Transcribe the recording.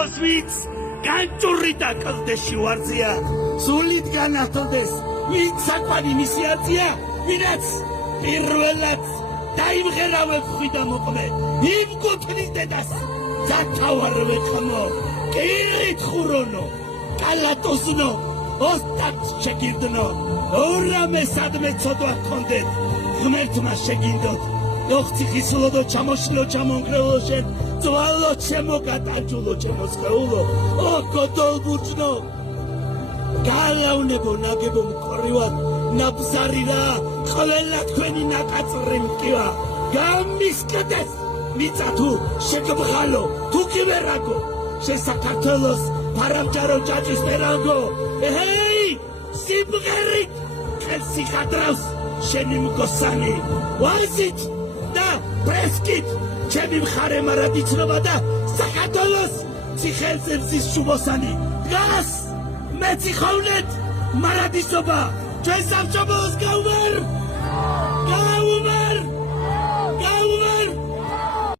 ვიც განჭური და კლდეში ვარზია სულით განათლდეს იმ საკვანი მისი აწია ვინაც პირველად დაიმღერავებ ხვიდა მოყმე იმ კუთნის დედას დათავარვე ხმო კირით ხურონო კალატოსნო ოსტად შეგირდნო ორამე სადმე ცოდვა გქონდეთ ღმერთმა შეგინდოთ ოხცი ხისულოდო ჩამოშლო ჩამონგრეულო შენ ძვალო შემოგატაჯულო შემოსხეულო ოქო დოლბუჩნო გალავნებო ნაგებო მყრივად ნაბზარი რა ყველა თქვენი ნაკაწრი მტკივა გამისკდეს მიწა თუ შეგბღალო თუ კი ვერაგო შესაქართლოს ფარავჯარო ჯაჭის ვერაგო ეჰეი სიმღერით ხელსი ხადრავს შენი მგოსანი ვაზით და პრესკით ჩემი მხარე მარადიცნობა და საქართველოს ციხელზე მზის შუბოსანი დგას მეციხოვნეთ მარადისობა ჩვენ სამშობლოს გავვერ